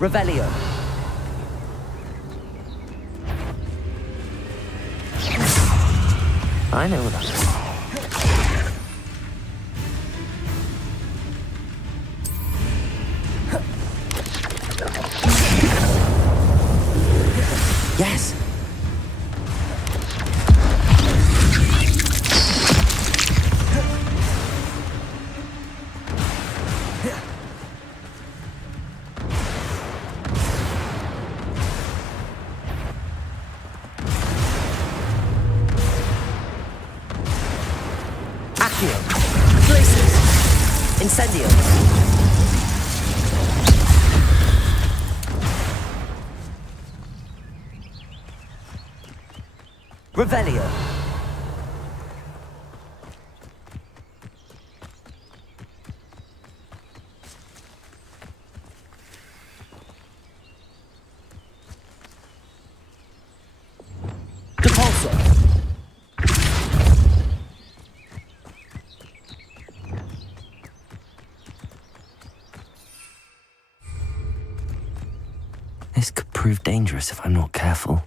Revelio. I know that. Yes. Incendio. Revelio. Depulso. This could prove dangerous if I'm not careful.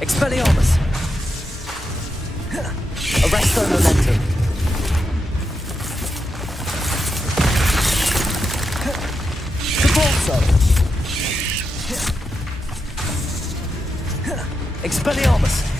Expelliarmus! Arresto momentum! Depulso! Expelliarmus!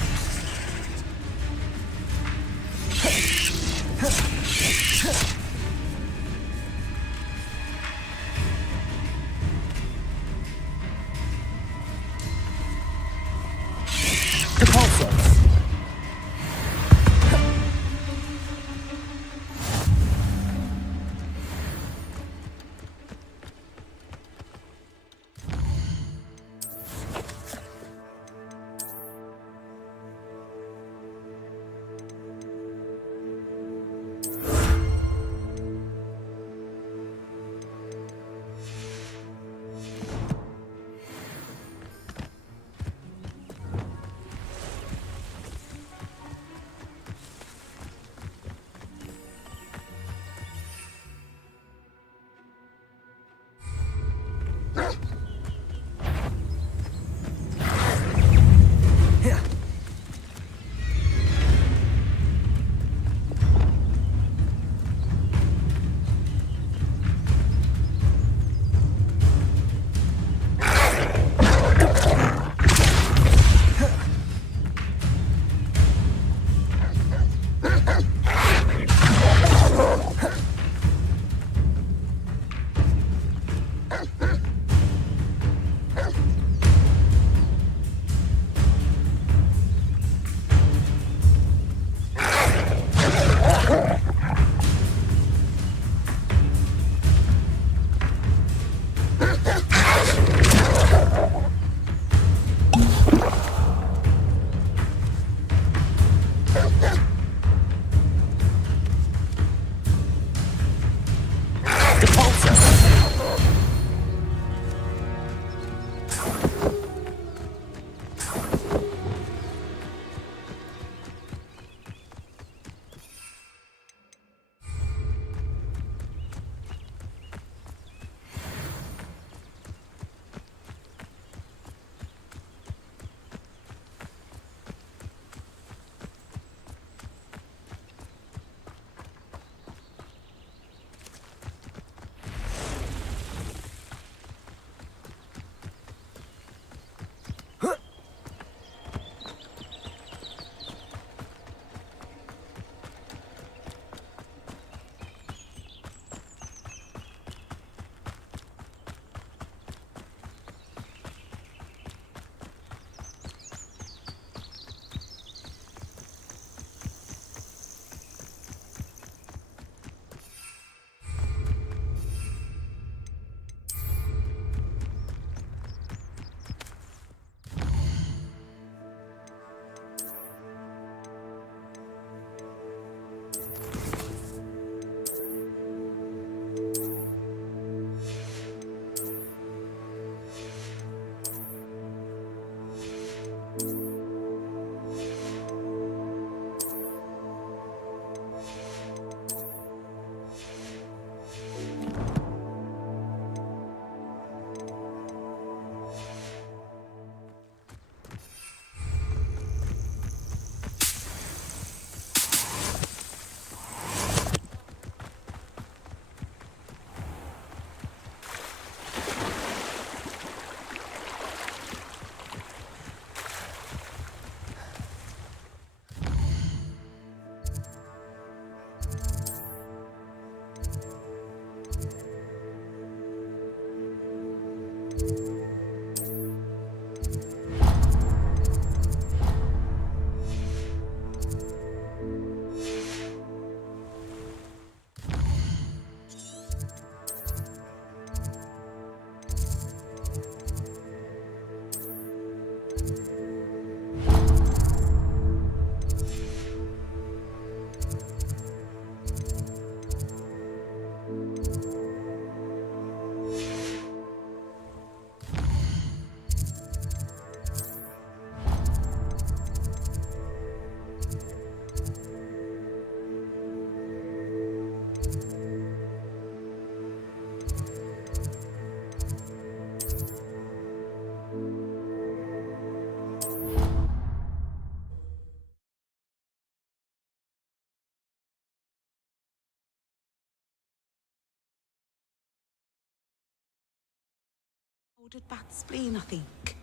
Ordered bad spleen, I think.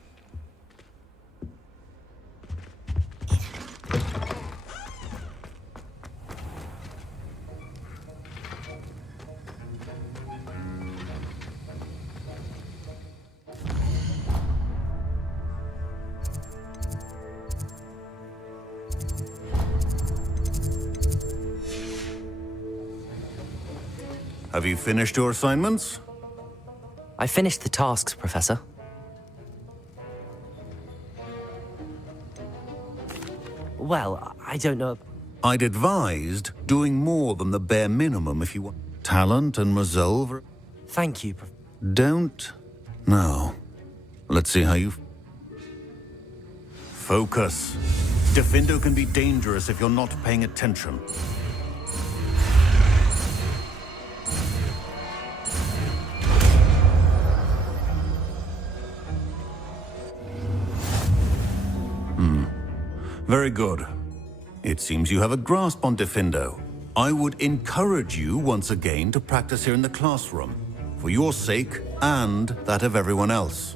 Have you finished your assignments? I finished the tasks, Professor. Well, I don't know. I'd advised doing more than the bare minimum if you want talent and resolve. Thank you, Don't. No. Let's see how you... Focus. Defindo can be dangerous if you're not paying attention. Very good. It seems you have a grasp on Defindo. I would encourage you once again to practice here in the classroom, for your sake and that of everyone else.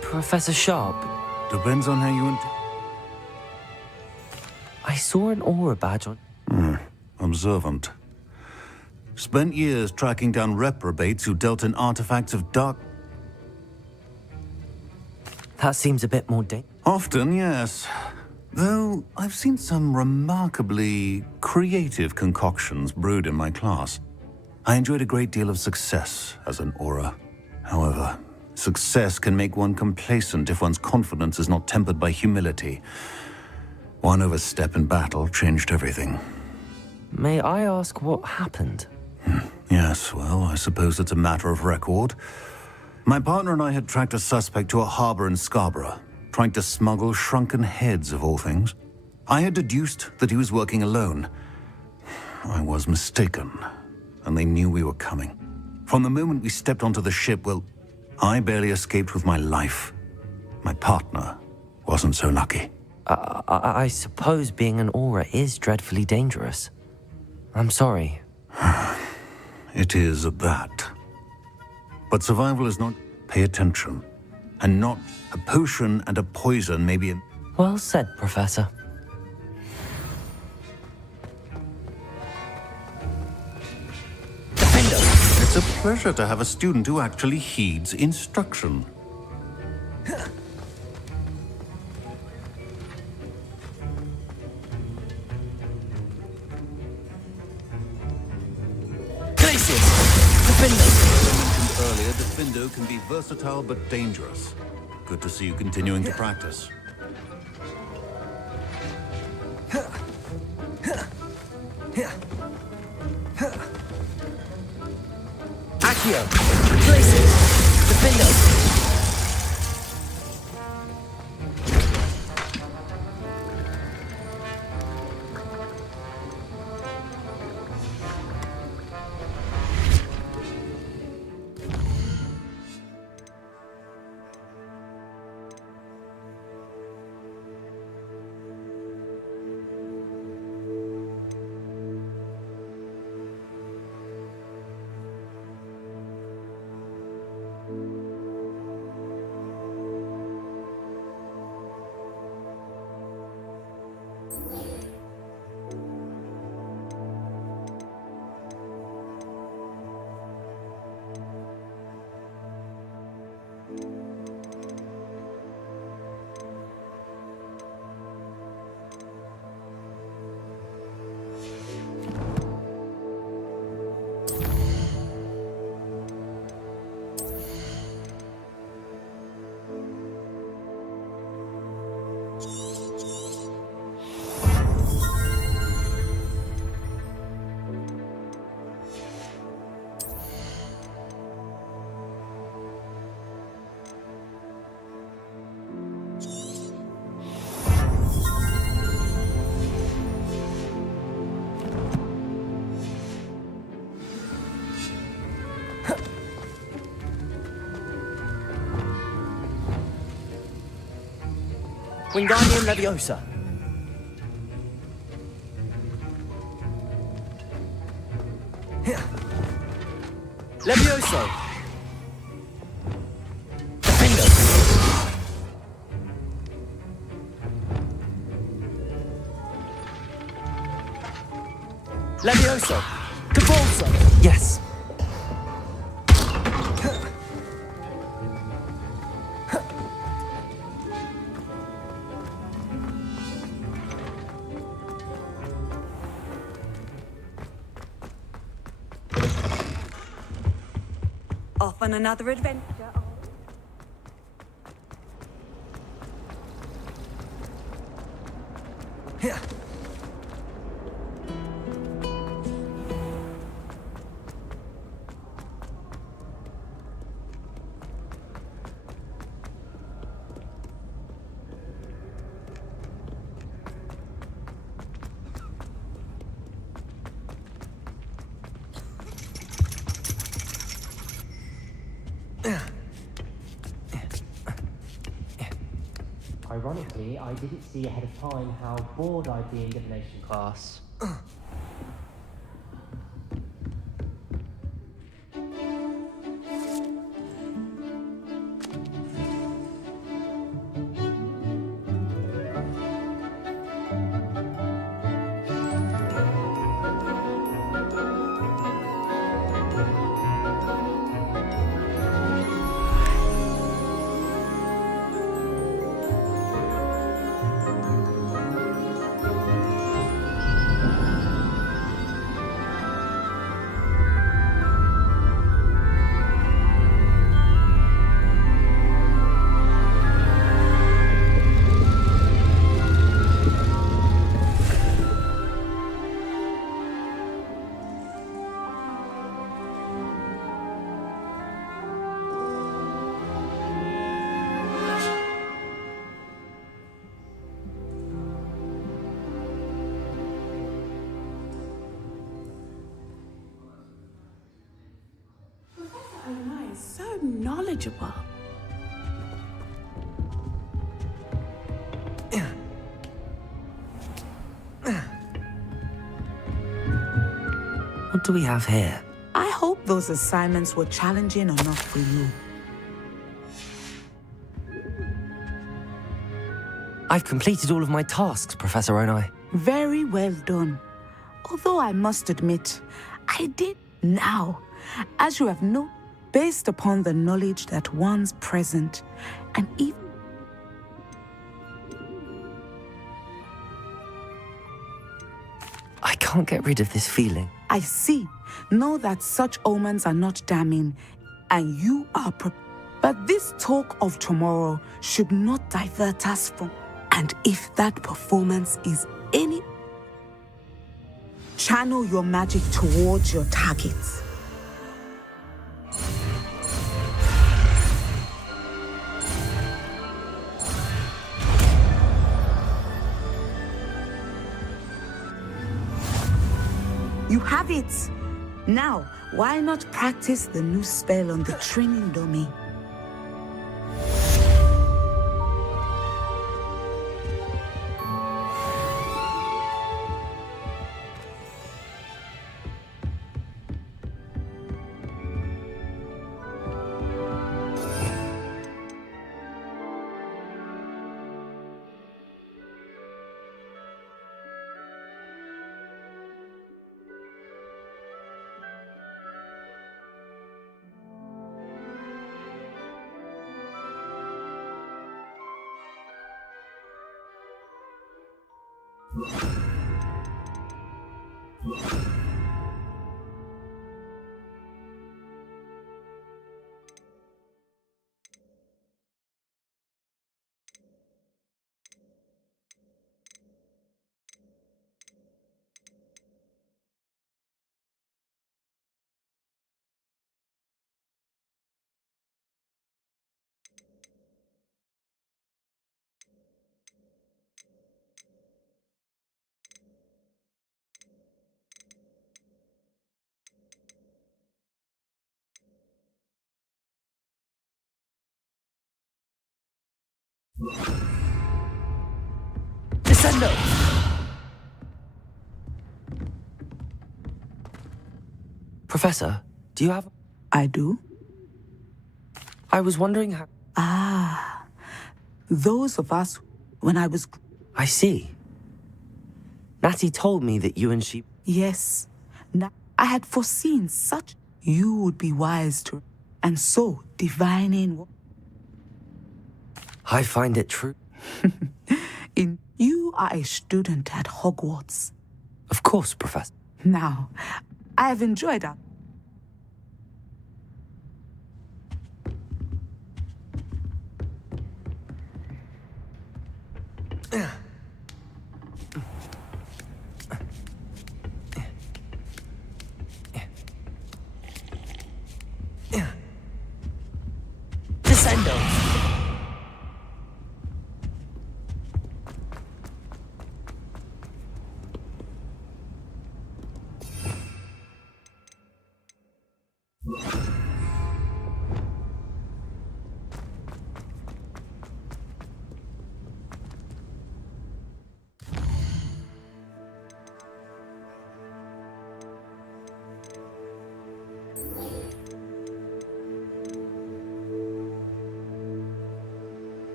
Professor Sharp, Depends on how you... I saw an aura badge on... Observant. Spent years tracking down reprobates who dealt in artifacts of dark... That seems a bit more Often, yes. Though I've seen some remarkably creative concoctions brewed in my class. I enjoyed a great deal of success as an aura. However, success can make one complacent if one's confidence is not tempered by humility. One overstep in battle changed everything. May I ask what happened? Yes, well, I suppose it's a matter of record. My partner and I had tracked a suspect to a harbor in Scarborough, trying to smuggle shrunken heads of all things. I had deduced that he was working alone. I was mistaken, and they knew we were coming. From the moment we stepped onto the ship, well, I barely escaped with my life. My partner wasn't so lucky. I suppose being an aura is dreadfully dangerous. I'm sorry. It is at that. But survival is not pay attention, and not a potion and a poison maybe. Well said, Professor. It's a pleasure to have a student who actually heeds instruction. Earlier, Defindo can be versatile but dangerous. Good to see you continuing to practice. Accio! Places! Defindo! Wingardium Leviosa. Levioso. Defendo. Levioso. Convulso. Yes. Off on another adventure. Ironically, I didn't see ahead of time how bored I'd be in divination class. Anna is so knowledgeable. What do we have here? I hope those assignments were challenging enough for you. I've completed all of my tasks, Professor Onai. Very well done. Although I must admit, I did now, as you have known, based upon the knowledge that one's present, and even I can't get rid of this feeling. I see. Know that such omens are not damning, and you are but this talk of tomorrow should not divert us from. And if that performance is any, channel your magic towards your targets. You have it! Now, why not practice the new spell on the training dummy? Descendo! Professor, do you have... I do? I was wondering how... Ah, those of us when I was... I see. Natty told me that you and she... Yes. Now, I had foreseen such... You would be wise to... And so, divining... I find it true. You are a student at Hogwarts. Of course, Professor. Now, I have enjoyed our... Descendo!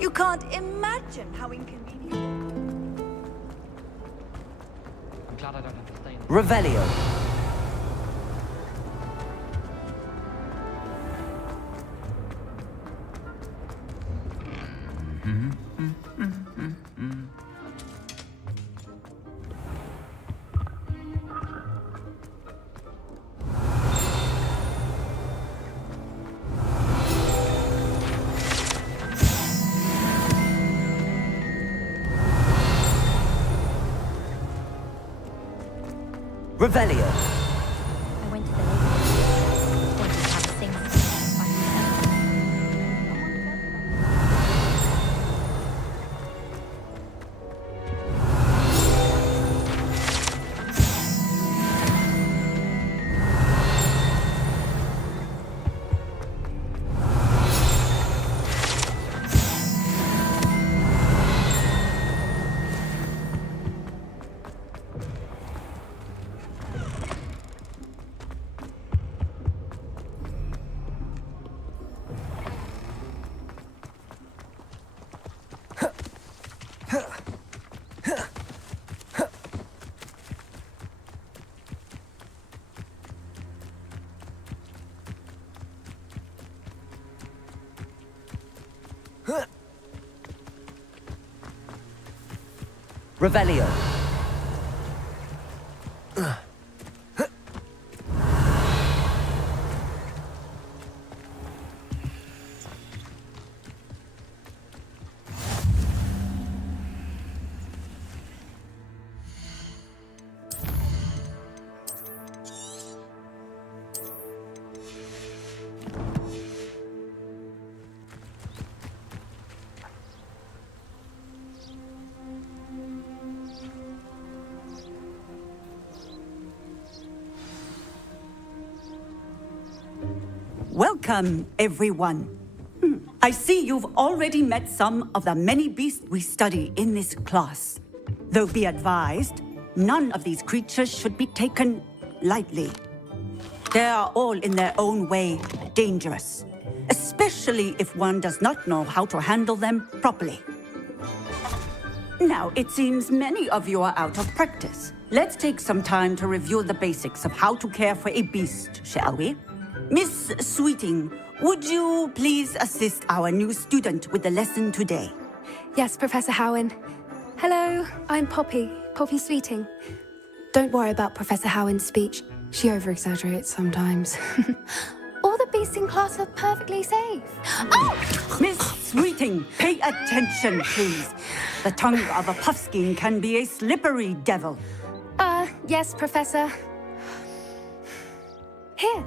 You can't imagine how inconvenient. I'm glad I don't have to stay in the... Revelio. Revelio. I went to the lake. Wanted to have a sing by myself. Revelio. Welcome, everyone. I see you've already met some of the many beasts we study in this class. Though be advised, none of these creatures should be taken lightly. They are all in their own way dangerous, especially if one does not know how to handle them properly. Now, it seems many of you are out of practice. Let's take some time to review the basics of how to care for a beast, shall we? Miss Sweeting, would you please assist our new student with the lesson today? Yes, Professor Howen. Hello, I'm Poppy Sweeting. Don't worry about Professor Howen's speech. She over-exaggerates sometimes. All the beasts in class are perfectly safe. Oh! Miss Sweeting, pay attention, please. The tongue of a puffskein can be a slippery devil. Yes, Professor. Here,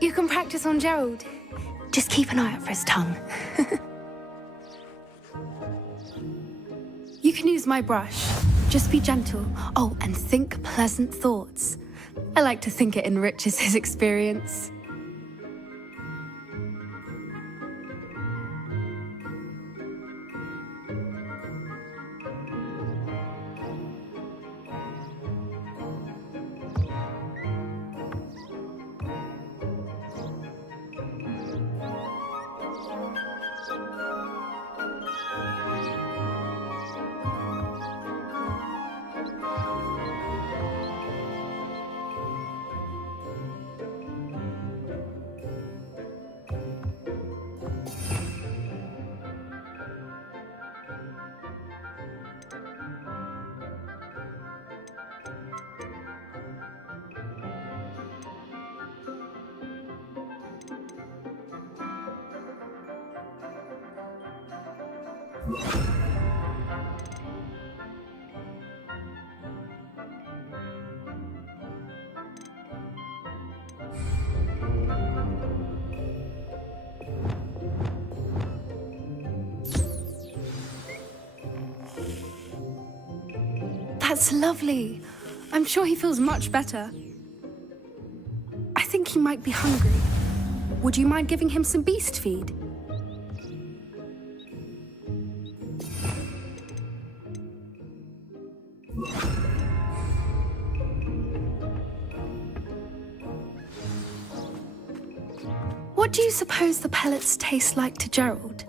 you can practice on Gerald. Just keep an eye out for his tongue. You can use my brush. Just be gentle. Oh, and think pleasant thoughts. I like to think it enriches his experience. That's lovely. I'm sure he feels much better. I think he might be hungry. Would you mind giving him some beast feed? What do you suppose the pellets taste like to Gerald?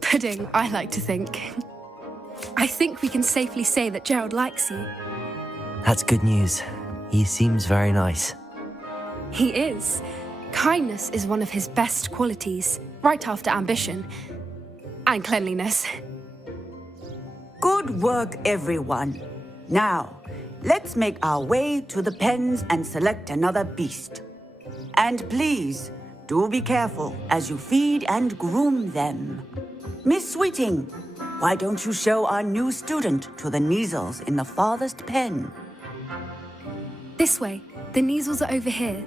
Pudding, I like to think. I think we can safely say that Gerald likes you. That's good news. He seems very nice. He is. Kindness is one of his best qualities, right after ambition. And cleanliness. Good work, everyone. Now, let's make our way to the pens and select another beast. And please, do be careful as you feed and groom them. Miss Sweeting, why don't you show our new student to the Neasels in the farthest pen? This way. The Neasels are over here.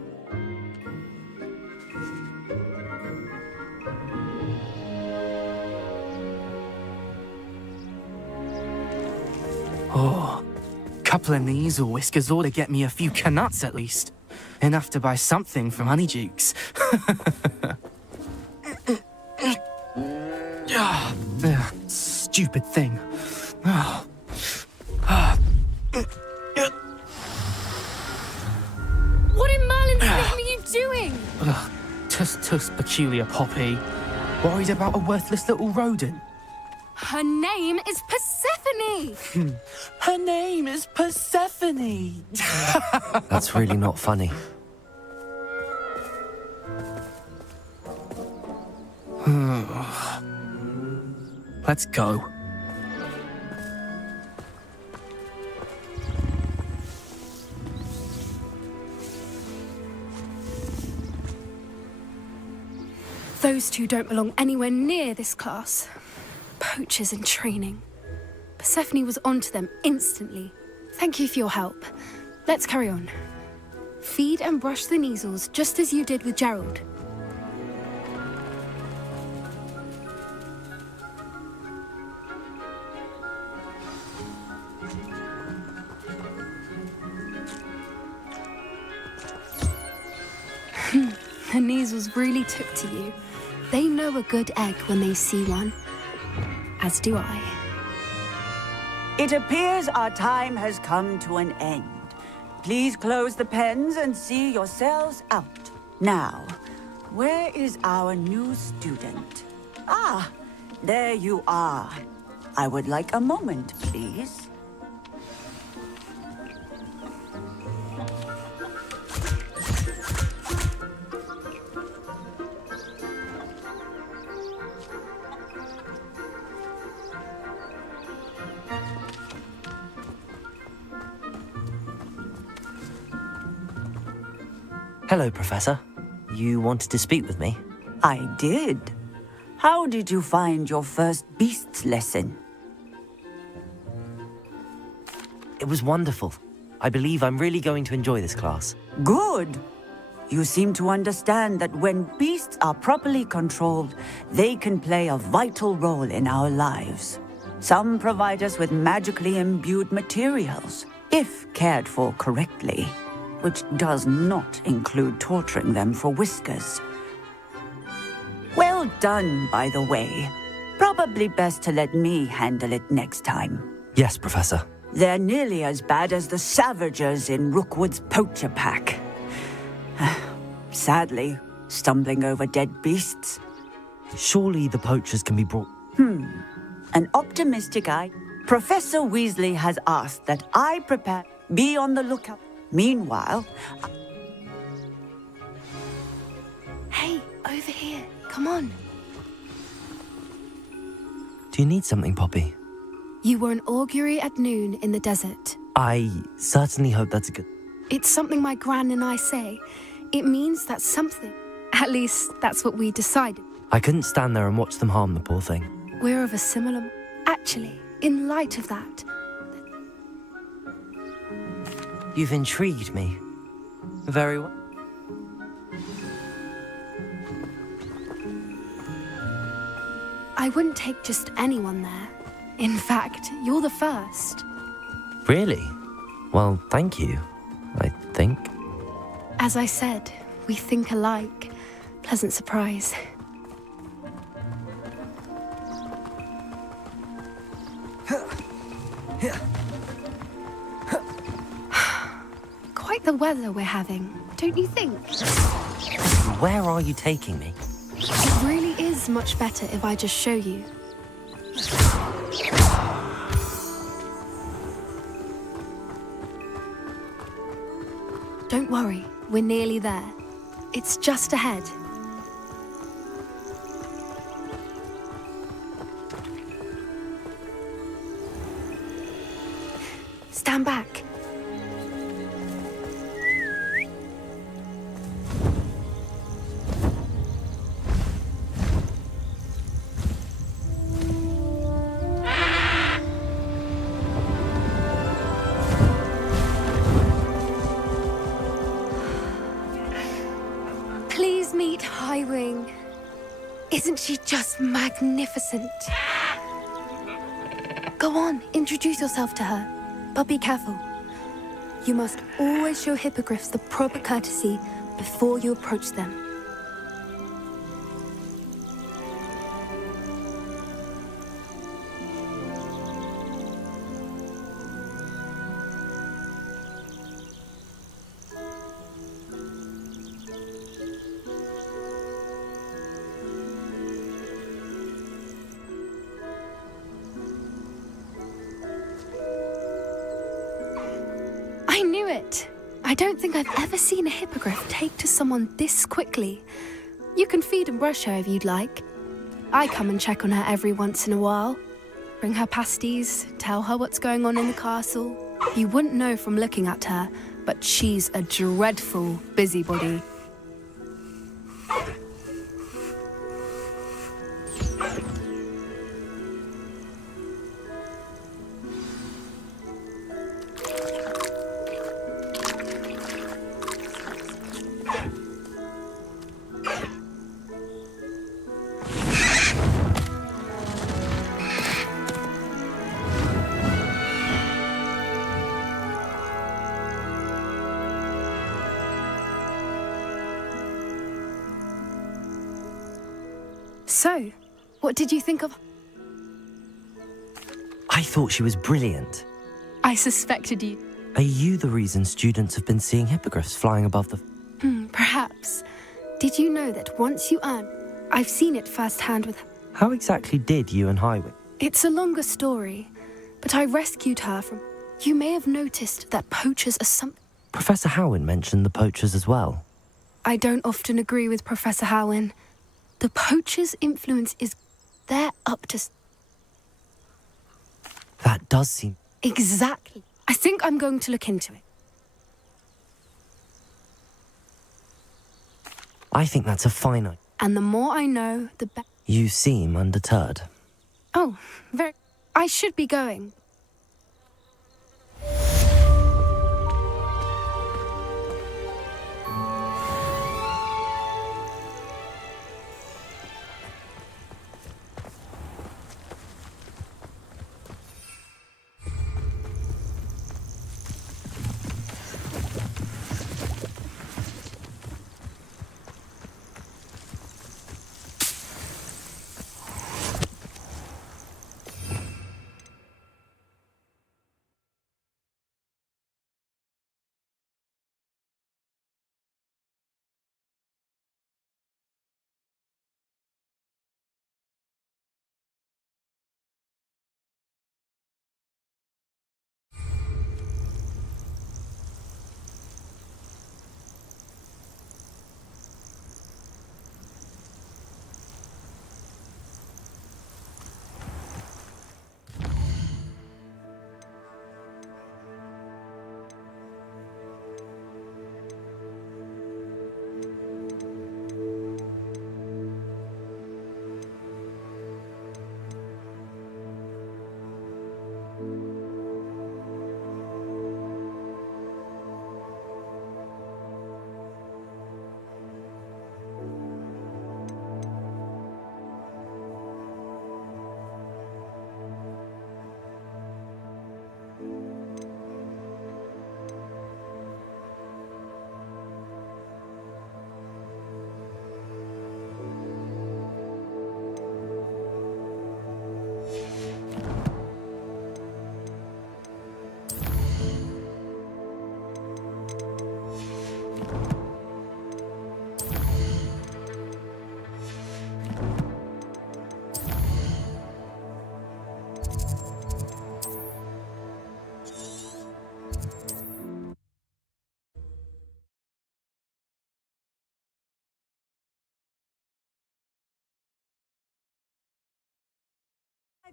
Oh, couple of Neasel whiskers ought to get me a few canuts at least. Enough to buy something from Honeydukes. Stupid thing. What in Merlin's name are you doing? Tuss peculiar Poppy. Worried about a worthless little rodent. Her name is Persephone! Her name is Persephone. That's really not funny. Let's go. Those two don't belong anywhere near this class. Poachers in training. Persephone was onto them instantly. Thank you for your help. Let's carry on. Feed and brush the Neasels just as you did with Gerald. The Neasels really took to you. They know a good egg when they see one. As do I. It appears our time has come to an end. Please close the pens and see yourselves out. Now, where is our new student? Ah, there you are. I would like a moment, please. Hello, Professor. You wanted to speak with me? I did. How did you find your first beasts lesson? It was wonderful. I believe I'm really going to enjoy this class. Good. You seem to understand that when beasts are properly controlled, they can play a vital role in our lives. Some provide us with magically imbued materials, if cared for correctly, which does not include torturing them for whiskers. Well done, by the way. Probably best to let me handle it next time. Yes, Professor. They're nearly as bad as the Savagers in Rookwood's poacher pack. Sadly, stumbling over dead beasts. Surely the poachers can be brought... An optimistic eye. Professor Weasley has asked that I prepare. Be on the lookout. Meanwhile... Hey, over here. Come on. Do you need something, Poppy? You were an augury at noon in the desert. I certainly hope that's a good... It's something my gran and I say. It means that something. At least, that's what we decided. I couldn't stand there and watch them harm the poor thing. We're of a similar... Actually, in light of that... You've intrigued me. Very well. I wouldn't take just anyone there. In fact, you're the first. Really? Well, thank you, I think. As I said, we think alike. Pleasant surprise. Quite the weather we're having, don't you think? Where are you taking me? It really is much better if I just show you. Don't worry, we're nearly there. It's just ahead. Stand back. Please meet Highwing. Isn't she just magnificent? Go on, introduce yourself to her. But be careful. You must always show hippogriffs the proper courtesy before you approach them. I knew it! I don't think I've ever seen a hippogriff take to someone this quickly. You can feed and brush her if you'd like. I come and check on her every once in a while. Bring her pasties, tell her what's going on in the castle. You wouldn't know from looking at her, but she's a dreadful busybody. So, what did you think of... I thought she was brilliant. I suspected you. Are you the reason students have been seeing hippogriffs flying above the... Perhaps. Did you know that once you earn... I've seen it firsthand with... How exactly did you and Highwing? It's a longer story, but I rescued her from... You may have noticed that poachers are something... Professor Howin mentioned the poachers as well. I don't often agree with Professor Howin. The poachers' influence is... They're up to... That does seem... Exactly. I think I'm going to look into it. I think that's a fine idea. And the more I know, the better... You seem undeterred. Oh, very... I should be going.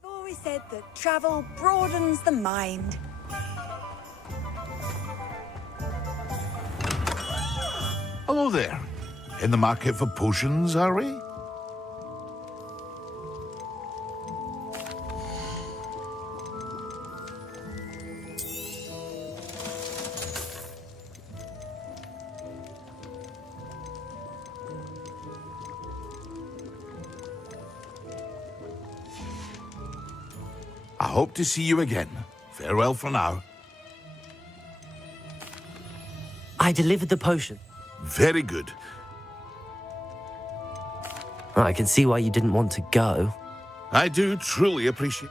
I've always said that travel broadens the mind. Hello there. In the market for potions, are we? I hope to see you again. Farewell for now. I delivered the potion. Very good. I can see why you didn't want to go. I do truly appreciate...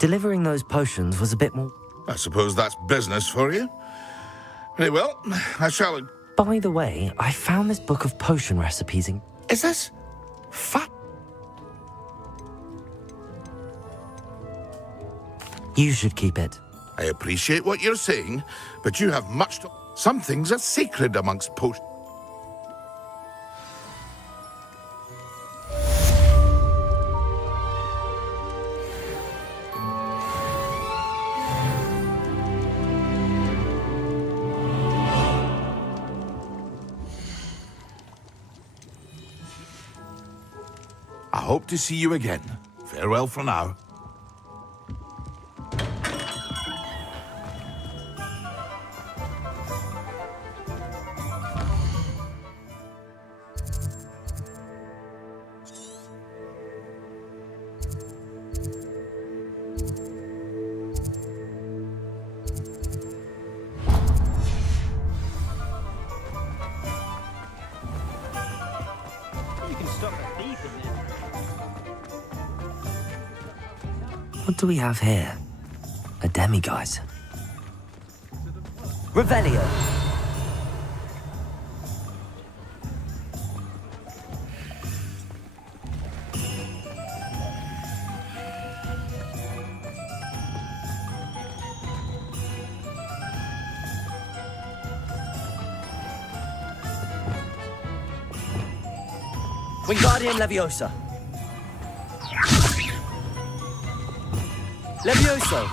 Delivering those potions was a bit more... I suppose that's business for you. Very well, I shall... By the way, I found this book of potion recipes in... Is this... fat? You should keep it. I appreciate what you're saying, but you have much to... Some things are sacred amongst potions. I hope to see you again. Farewell for now. What do we have here? A demiguise. Revelio. Wingardium Leviosa. Levioso!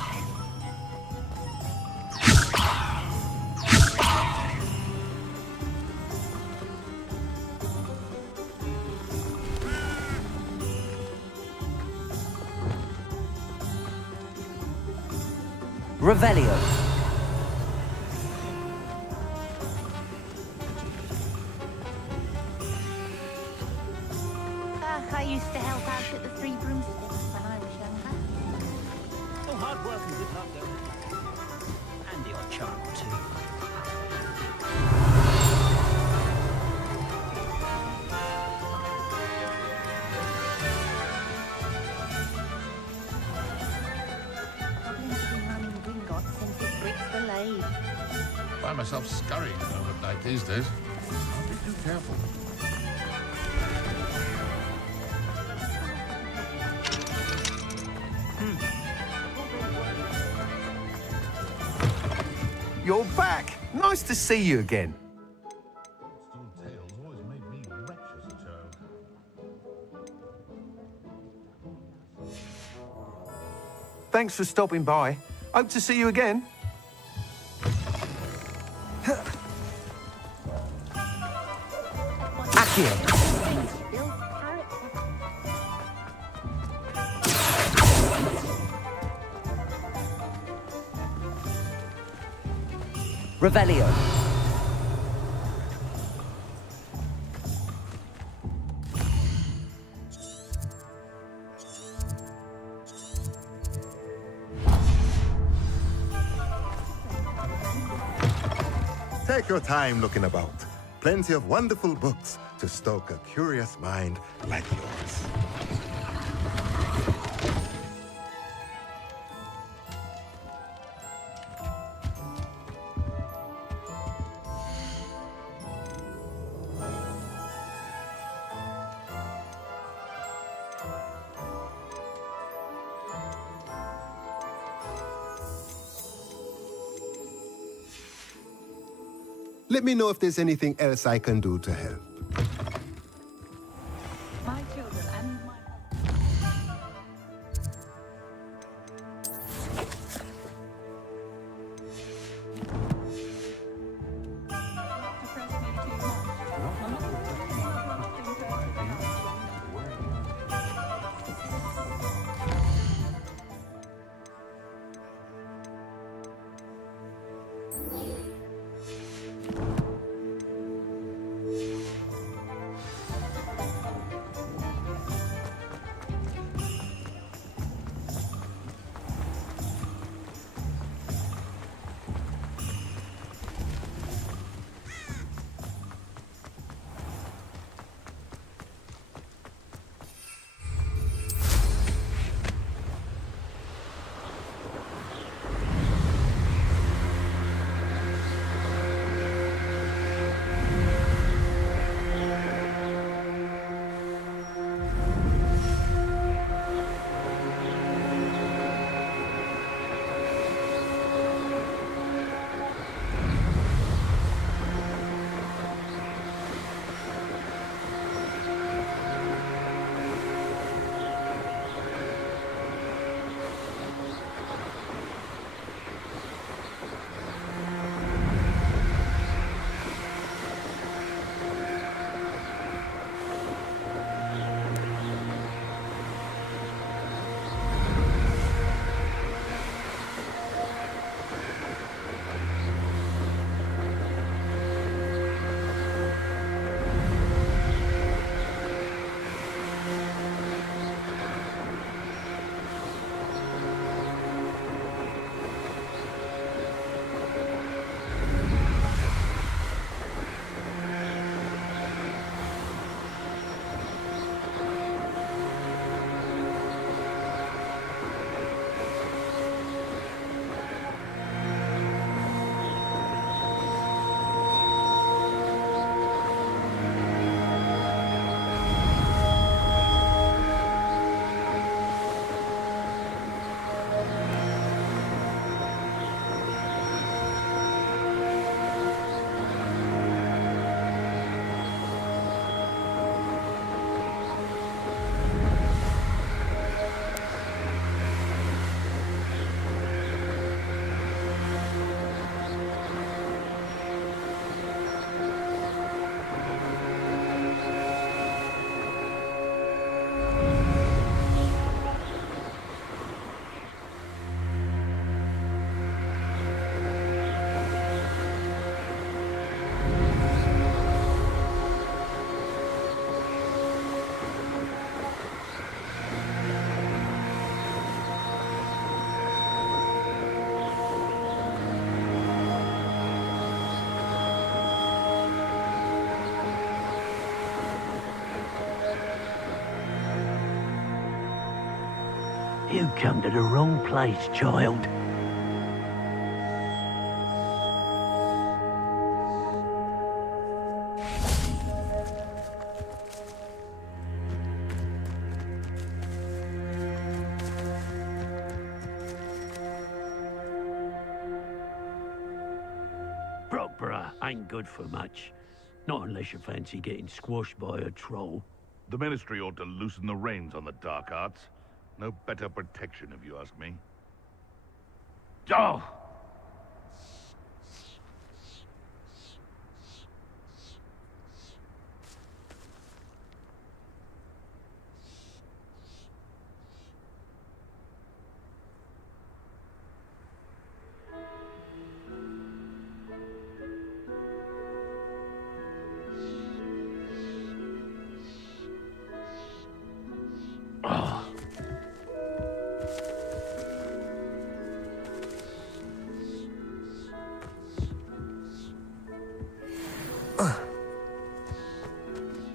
Revelio. I used to help out at the Three Broomsticks when I was younger. Oh, hard work and good luck, though. And the odd charm or two. Goblins have been running Gringotts since the bricks were laid. Find myself scurrying home at night these days. I'll be too careful. You're back! Nice to see you again. Tales always made me wretched as a child. Thanks for stopping by. Hope to see you again. Accio. Build character. Revelio. Take your time looking about. Plenty of wonderful books to stoke a curious mind like yours. Let me know if there's anything else I can do to help. My children and my... You come to the wrong place, child. Brockborough ain't good for much. Not unless you fancy getting squashed by a troll. The Ministry ought to loosen the reins on the dark arts. No better protection, if you ask me. Oh!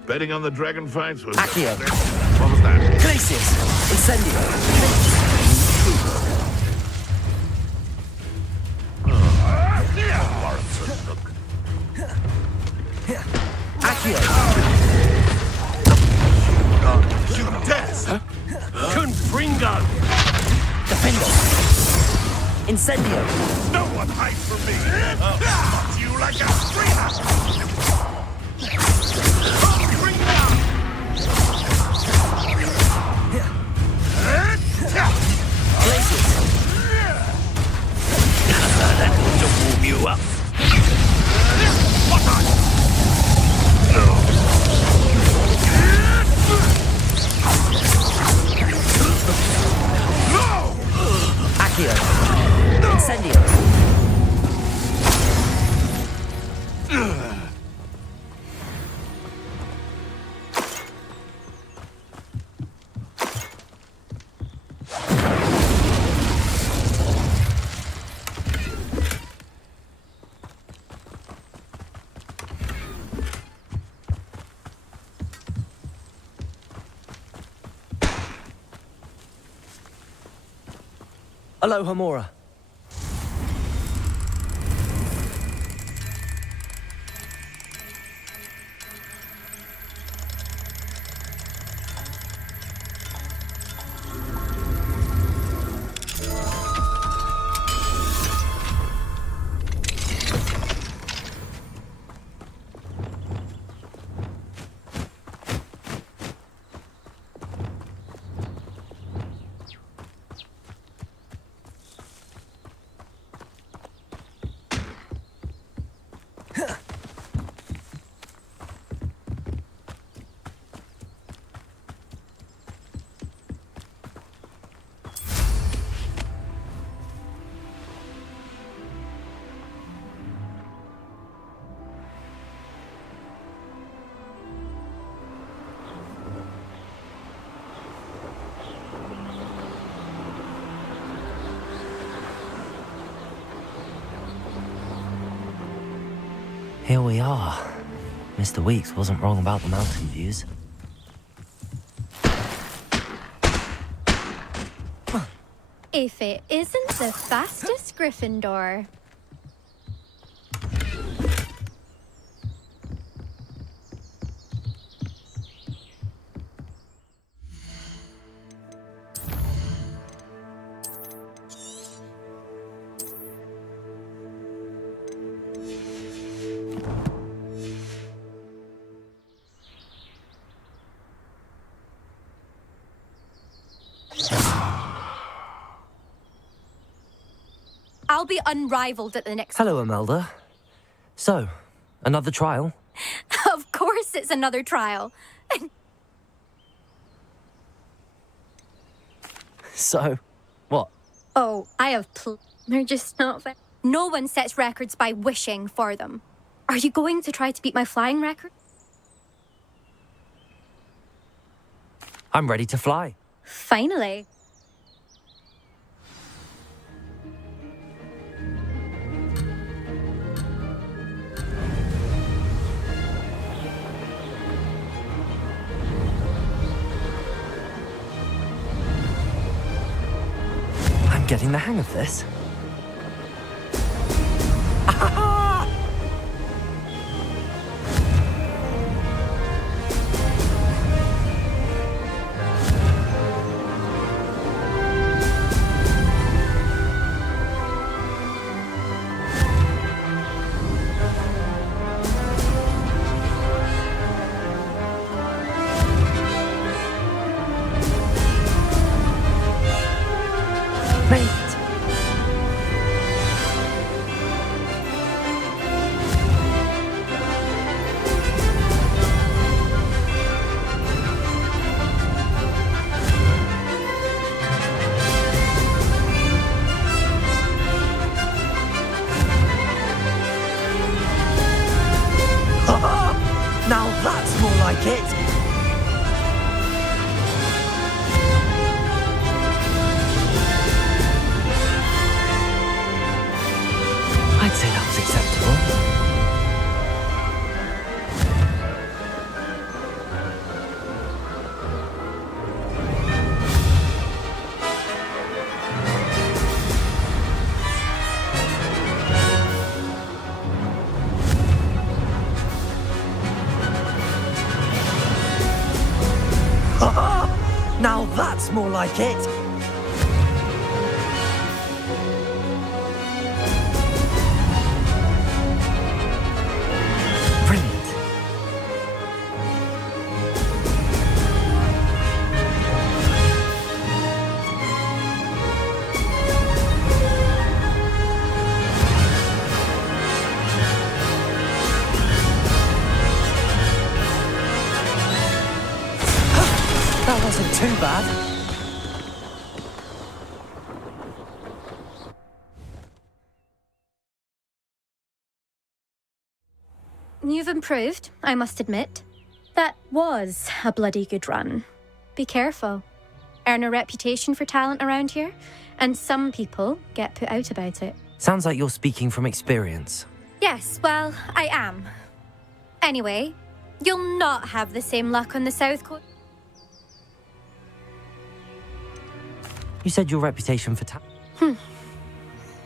Betting on the dragon fights was... Accio. What was that? Glacius! Incendio! Accio! Shoot death! Confringo! Defendo! Incendio! No one hides from me! I'll you like a screamer! That ought to warm you up. Accio! Incendio! Aloha Mora. Here we are. Mr. Weeks wasn't wrong about the mountain views. If it isn't the fastest Gryffindor. I'll be unrivaled at the next... Hello, Imelda. So, another trial? Of course it's another trial. So, what? Oh, I have They're just not fair. No one sets records by wishing for them. Are you going to try to beat my flying record? I'm ready to fly. Finally. getting the hang of this. Now that's more like it! I'd say that was acceptable. Now that's more like it! Brilliant. That wasn't too bad. You've improved, I must admit. That was a bloody good run. Be careful. Earn a reputation for talent around here, and some people get put out about it. Sounds like you're speaking from experience. Yes, well, I am. Anyway, you'll not have the same luck on the South Coast. You said your reputation for talent.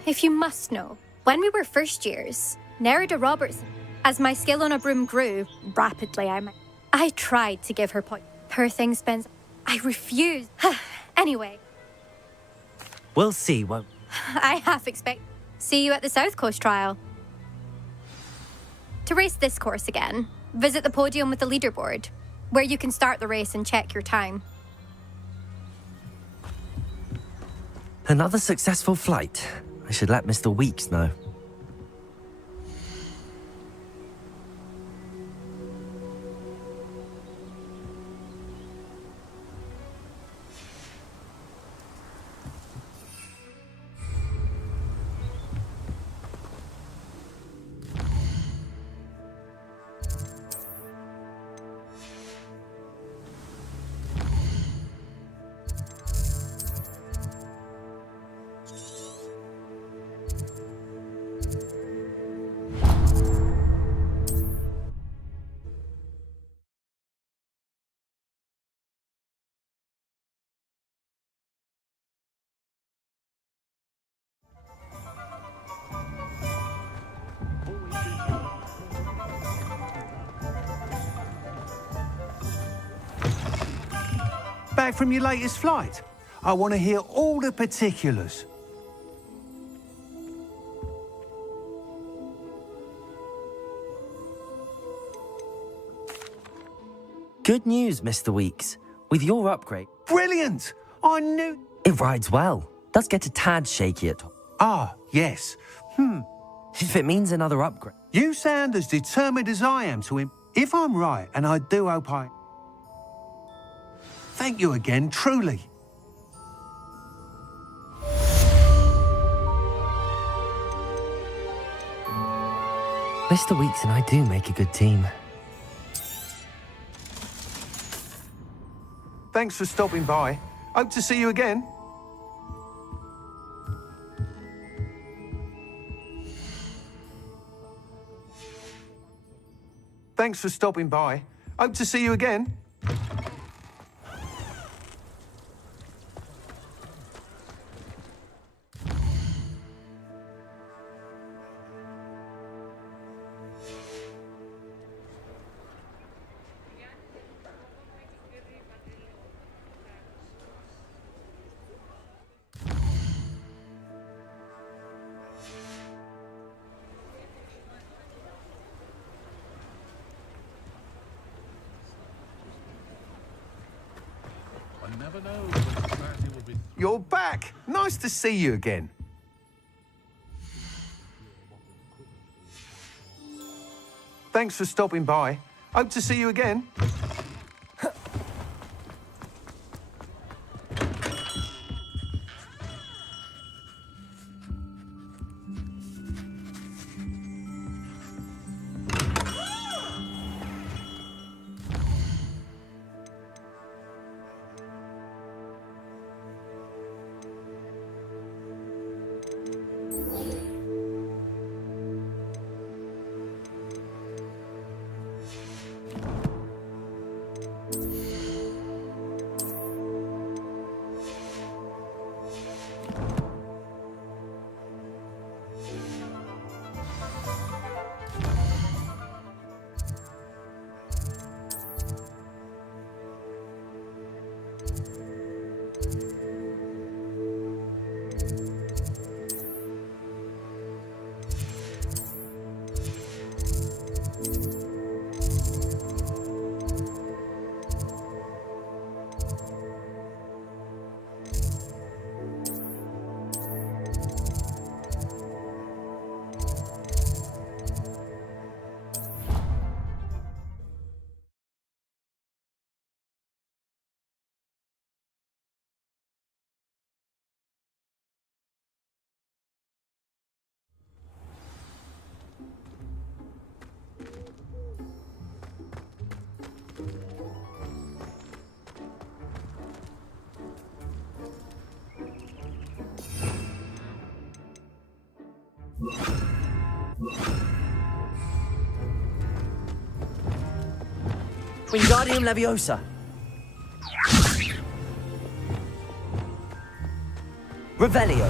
If you must know, when we were first years, Nerida Robertson, as my skill on a broom grew, rapidly I tried to give her point. Poor thing spends. I refused. Anyway. We'll see, won't we? I half expect. See you at the South Coast trial. To race this course again, visit the podium with the leaderboard, where you can start the race and check your time. Another successful flight. I should let Mr. Weeks know. Back from your latest flight? I want to hear all the particulars. Good news, Mr. Weeks. With your upgrade... Brilliant! I knew... It rides well. Does get a tad shaky at times. Ah, yes. If it means another upgrade... You sound as determined as I am to him. If I'm right, and I do hope I... Thank you again, truly. Mr. Weeks and I do make a good team. Thanks for stopping by. Hope to see you again. Thanks for stopping by. Hope to see you again. never know when society will be... You're back! Nice to see you again. Thanks for stopping by. Hope to see you again. Wingardium Leviosa. Revelio.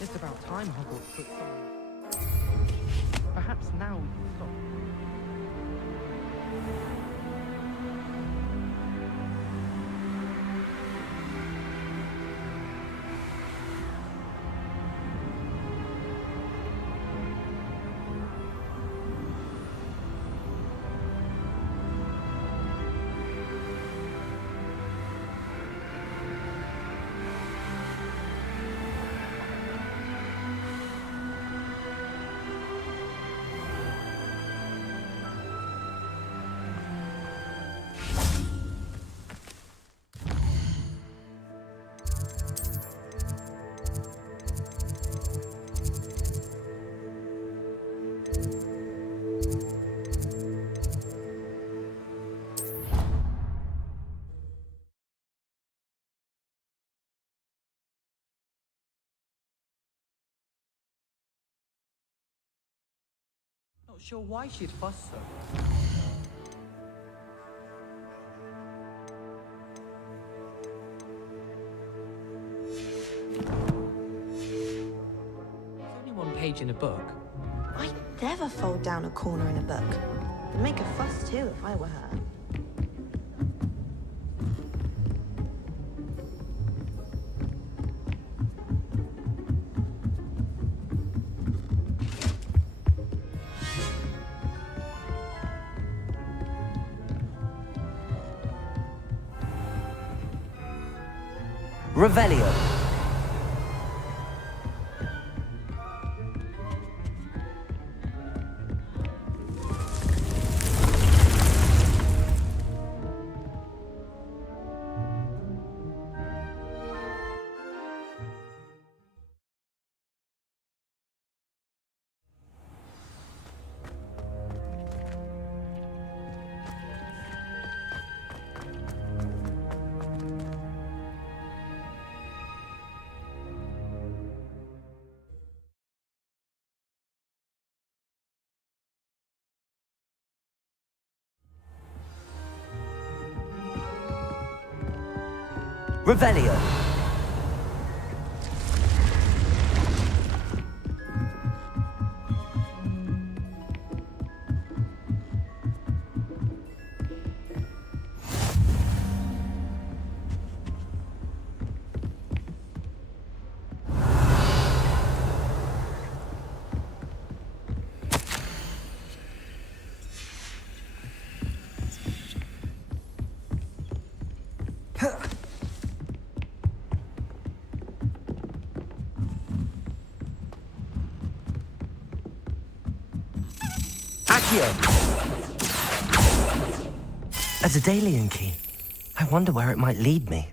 It's about time Hogwarts put something. Perhaps now we can stop. Not sure why she'd fuss so. There's only one page in a book. I'd never fold down a corner in a book. I'd make a fuss too if I were her. Revelio. Revelio. Accio! A Daedalian key. I wonder where it might lead me.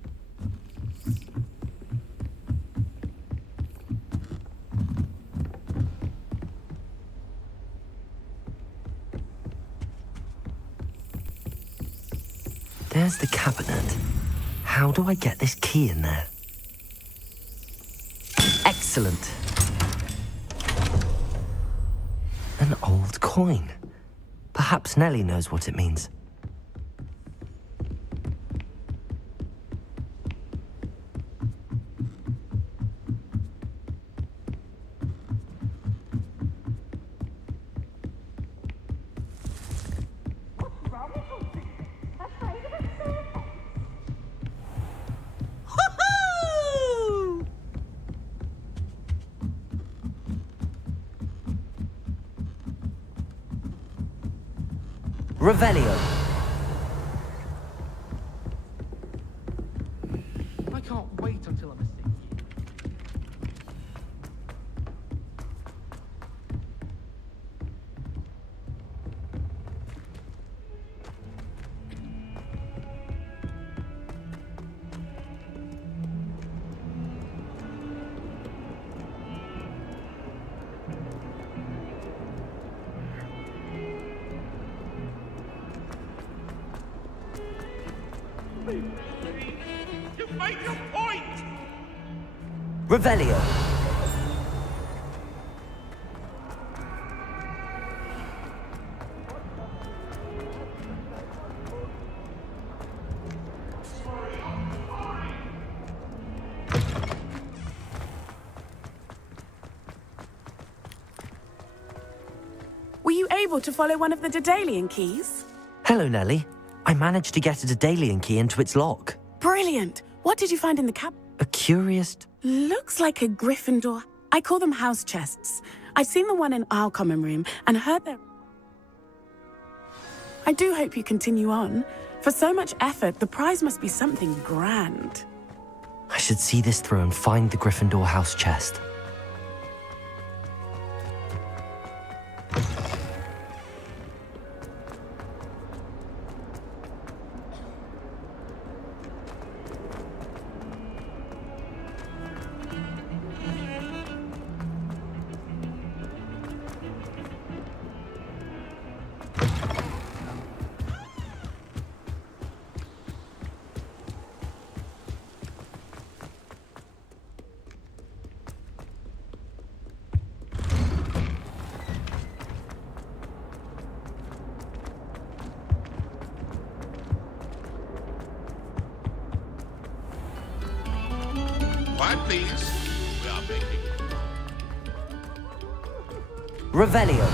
There's the cabinet. How do I get this key in there? Excellent. An old coin. Perhaps Nellie knows what it means. Revelio. I can't wait until I'm a sick. You made your point! Revelio. Were you able to follow one of the Daedalian keys? Hello, Nellie. I managed to get a Daedalian key into its lock. Brilliant. What did you find in the cab? A curious... Looks like a Gryffindor. I call them house chests. I've seen the one in our common room and heard that. I do hope you continue on. For so much effort, the prize must be something grand. I should see this through and find the Gryffindor house chest. Quiet, please. We are making... Revelio.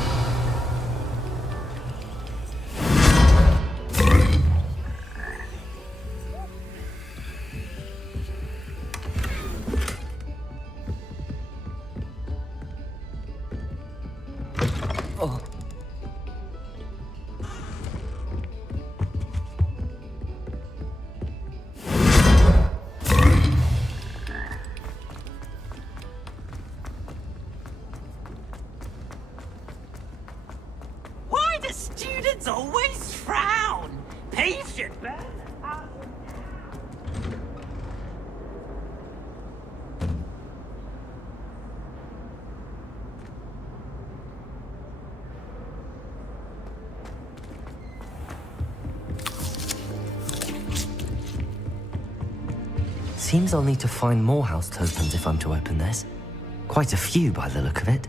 Oh. Why do students always frown? Patient. Seems I'll need to find more house tokens if I'm to open this. Quite a few by the look of it.